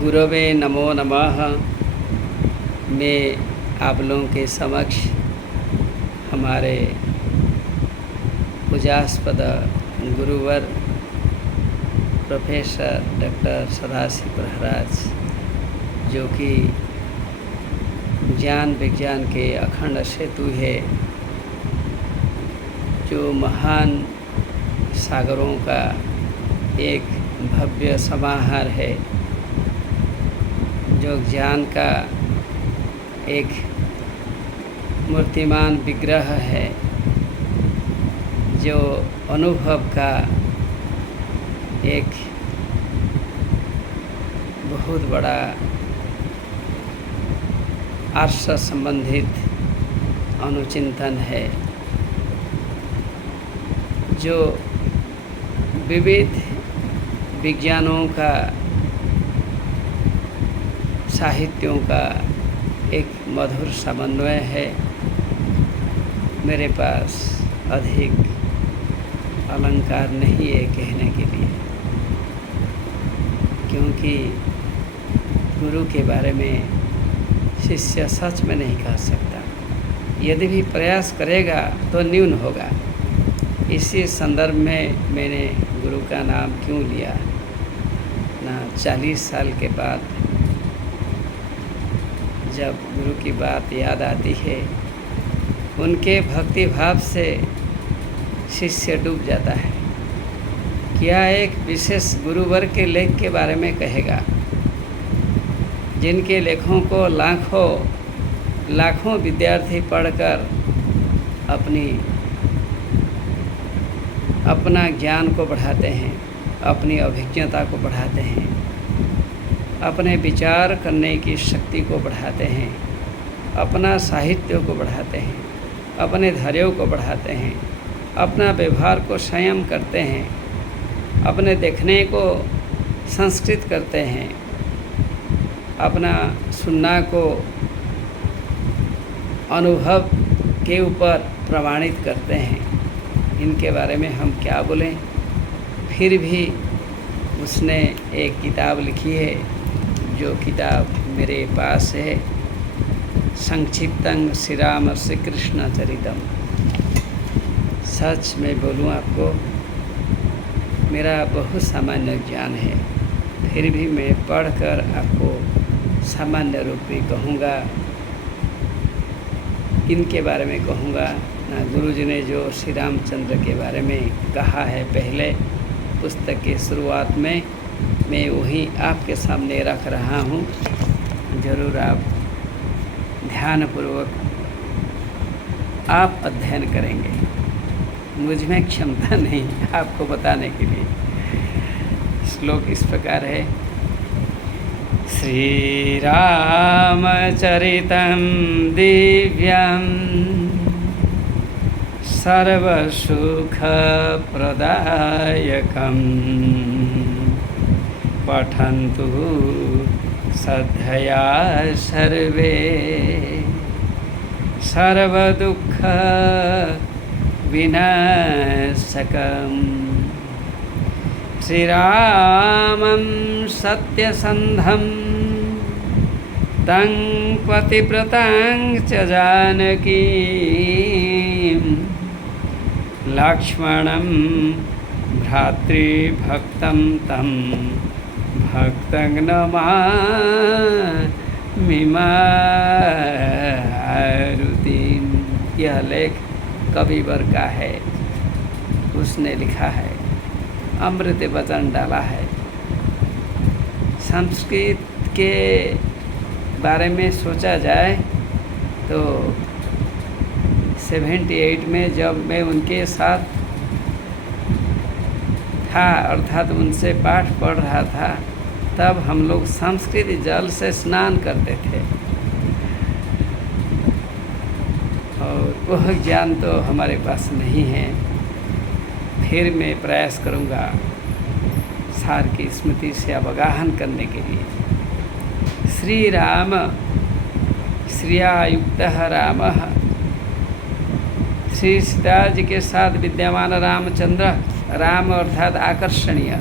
गुरवे नमो नमः। मैं आप लोगों के समक्ष हमारे पूजास्पद गुरुवर प्रोफेसर डॉक्टर सदाशिव महाराज, जो कि ज्ञान विज्ञान के अखंड सेतु है, जो महान सागरों का एक भव्य समाहार है, जो ज्ञान का एक मूर्तिमान विग्रह है, जो अनुभव का एक बहुत बड़ा अर्श संबंधित अनुचिंतन है, जो विविध विज्ञानों का, साहित्यों का एक मधुर समन्वय है। मेरे पास अधिक अलंकार नहीं है कहने के लिए, क्योंकि गुरु के बारे में शिष्य सच में नहीं कह सकता। यदि भी प्रयास करेगा तो न्यून होगा। इसी संदर्भ में मैंने गुरु का नाम क्यों लिया ना, 40 साल के बाद जब गुरु की बात याद आती है, उनके भक्ति भाव से शिष्य डूब जाता है। क्या एक विशेष गुरुवर के लेख के बारे में कहेगा, जिनके लेखों को लाखों विद्यार्थी पढ़कर अपना ज्ञान को बढ़ाते हैं, अपनी अभिज्ञता को बढ़ाते हैं, अपने विचार करने की शक्ति को बढ़ाते हैं, अपना साहित्य को बढ़ाते हैं, अपने धैर्य को बढ़ाते हैं, अपना व्यवहार को संयम करते हैं, अपने देखने को संस्कृत करते हैं, अपना सुनना को अनुभव के ऊपर प्रमाणित करते हैं। इनके बारे में हम क्या बोलें। फिर भी उसने एक किताब लिखी है, जो किताब मेरे पास है, संक्षिप्तं श्री राम श्री कृष्ण चरितम। सच में बोलूँ आपको, मेरा बहुत सामान्य ज्ञान है, फिर भी मैं पढ़कर आपको सामान्य रूप में कहूँगा। इनके बारे में कहूँगा ना, गुरुजी ने जो श्री रामचंद्र के बारे में कहा है पहले पुस्तक की शुरुआत में, मैं वही आपके सामने रख रहा हूँ। ज़रूर आप ध्यानपूर्वक आप अध्ययन करेंगे। मुझ में क्षमता नहीं आपको बताने के लिए। श्लोक इस प्रकार है, श्री रामचरितं दिव्यं सर्वसुखप्रदायकं पठन्तु श्रद्धया सर्वे सर्वदुःखविनाशकं श्रीरामं सत्यसन्धं तं पतिव्रतां च जानकीं लक्ष्मणं भ्रातृभक्तं तं भक्तं नमामि मारुतिं। यह लेख कविवर का है, उसने लिखा है, अमृत वचन डाला है। संस्कृत के बारे में सोचा जाए तो 78 में जब मैं उनके साथ था, अर्थात उनसे पाठ पढ़ रहा था, तब हम लोग संस्कृत जल से स्नान करते थे, और वह ज्ञान तो हमारे पास नहीं है। फिर मैं प्रयास करूँगा सार की स्मृति से अवगाहन करने के लिए। श्री राम, श्रियायुक्तः रामः, श्री सीता जी के साथ विद्यमान रामचंद्र, राम अर्थात आकर्षणीय,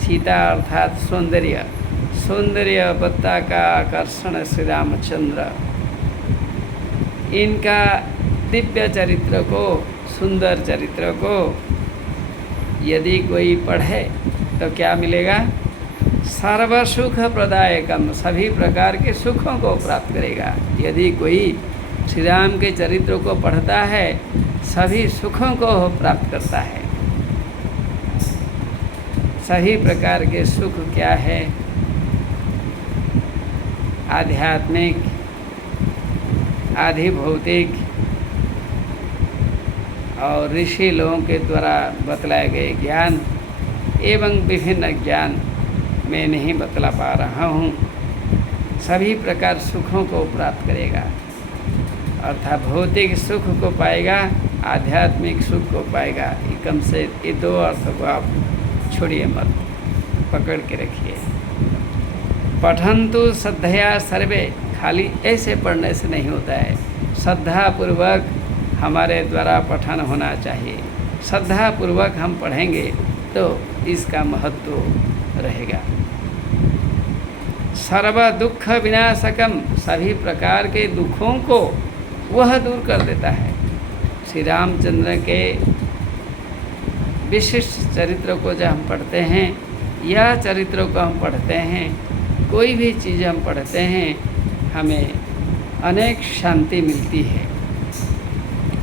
सीता अर्थात सौंदर्य, सौंदर्य बत्ता का आकर्षण श्री रामचंद्र। इनका दिव्य चरित्र को, सुंदर चरित्र को यदि कोई पढ़े तो क्या मिलेगा? सर्व सुख प्रदायकम, सभी प्रकार के सुखों को प्राप्त करेगा। यदि कोई श्री राम के चरित्र को पढ़ता है सभी सुखों को प्राप्त करता है। सभी प्रकार के सुख क्या है? आध्यात्मिक, आधि भौतिक और ऋषि लोगों के द्वारा बतलाए गए ज्ञान एवं विभिन्न ज्ञान मैं नहीं बतला पा रहा हूँ। सभी प्रकार सुखों को प्राप्त करेगा, अर्थात भौतिक सुख को पाएगा, आध्यात्मिक सुख को पाएगा। एकदम से ये दो अर्थ को आप छोड़िए मत, पकड़ के रखिए। पठन्तु श्रद्धया सर्वे, खाली ऐसे पढ़ने से नहीं होता है, श्रद्धापूर्वक हमारे द्वारा पठन होना चाहिए। श्रद्धापूर्वक हम पढ़ेंगे तो इसका महत्व रहेगा। सर्व दुख विनाशकम, सभी प्रकार के दुखों को वह दूर कर देता है। श्री रामचंद्र के विशिष्ट चरित्र को जब हम पढ़ते हैं या चरित्रों को हम पढ़ते हैं, कोई भी चीज़ हम पढ़ते हैं, हमें अनेक शांति मिलती है,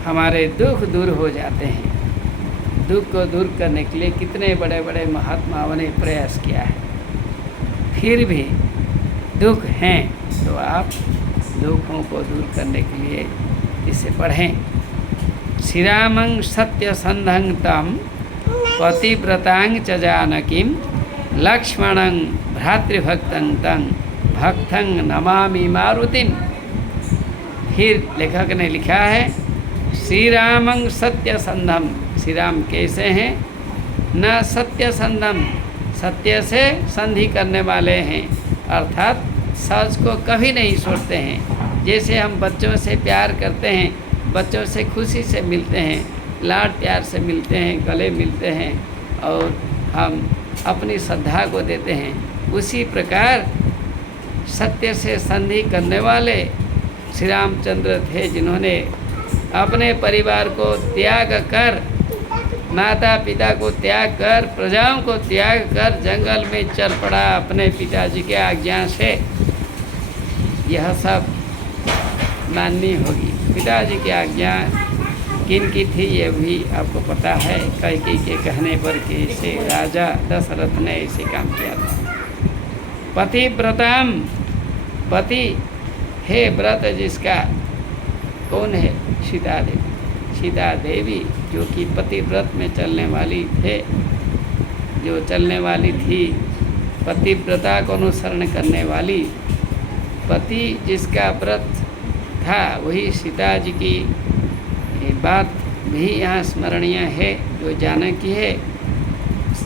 हमारे दुख दूर हो जाते हैं। दुख को दूर करने के लिए कितने बड़े बड़े महात्माओं ने प्रयास किया है। फिर भी दुख हैं तो आप दुखों को दूर करने के लिए इसे पढ़ें। श्री रामं सत्यसंधं तम पतिव्रतां च जानकीं लक्ष्मणं भ्रातृभक्तं तं भक्तं नमामि मारुतिम। फिर लेखक ने लिखा है श्री रामं सत्यसंधम, श्री राम कैसे हैं? न सत्यसंधम, सत्य से संधि करने वाले हैं, अर्थात सच को कभी नहीं छोड़ते हैं। जैसे हम बच्चों से प्यार करते हैं, बच्चों से खुशी से मिलते हैं, लाड प्यार से मिलते हैं, गले मिलते हैं और हम अपनी श्रद्धा को देते हैं, उसी प्रकार सत्य से संधि करने वाले श्री रामचंद्र थे, जिन्होंने अपने परिवार को त्याग कर, माता पिता को त्याग कर, प्रजाओं को त्याग कर जंगल में चल पड़ा अपने पिताजी के आज्ञा से। यह सब माननी होगी। पिताजी की आज्ञा किन की थी ये भी आपको पता है। कैकेयी के कहने पर कि इसे राजा दशरथ ने ऐसे काम किया था। पतिव्रताम, पति है व्रत जिसका, कौन है? सीता देवी। सीता देवी जो कि पतिव्रत में चलने वाली थे, जो चलने वाली थी, पतिव्रता को अनुसरण करने वाली, पति जिसका व्रत था वही सीता जी की बात भी यहाँ स्मरणीय है। जो जानकी है,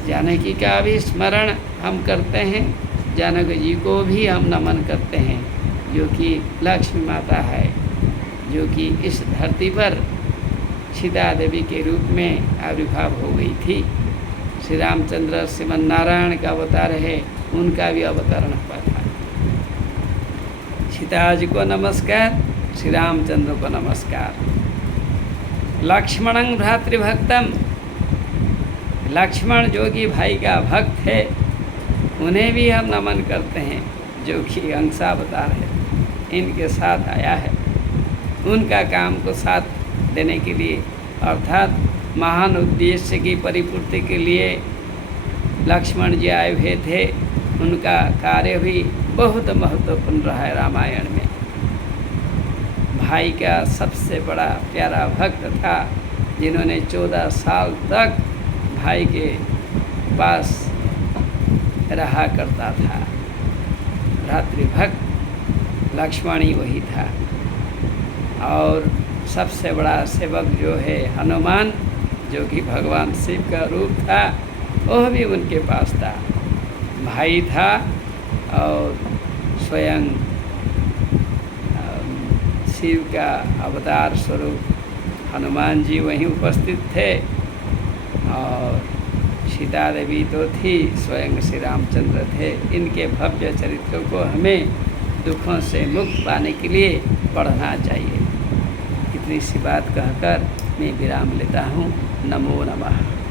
जानकी का भी स्मरण हम करते हैं, जानकी जी को भी हम नमन करते हैं, जो कि लक्ष्मी माता है, जो कि इस धरती पर सीता देवी के रूप में आविर्भाव हो गई थी। श्री रामचंद्र श्रीमन नारायण का अवतार है, उनका भी अवतरण हुआ था। सीता जी को नमस्कार, श्री रामचंद्र को नमस्कार। लक्ष्मणं भ्रातृभक्तम, लक्ष्मण जो कि भाई का भक्त है, उन्हें भी हम नमन करते हैं, जो कि अंशावतार है, इनके साथ आया है। उनका काम को साथ देने के लिए, अर्थात महान उद्देश्य की परिपूर्ति के लिए लक्ष्मण जी आए हुए थे। उनका कार्य भी बहुत महत्वपूर्ण रहा है रामायण में। भाई का सबसे बड़ा प्यारा भक्त था, जिन्होंने 14 साल तक भाई के पास रहा करता था। भ्रातृभक्त लक्ष्मण ही वही था। और सबसे बड़ा सेवक जो है हनुमान, जो कि भगवान शिव का रूप था, वह भी उनके पास था। भाई था और स्वयं शिव का अवतार स्वरूप हनुमान जी वहीं उपस्थित थे और सीता देवी तो थी, स्वयं श्री रामचंद्र थे। इनके भव्य चरित्रों को हमें दुखों से मुक्त पाने के लिए पढ़ना चाहिए। इतनी सी बात कहकर मैं विराम लेता हूँ। नमो नमः।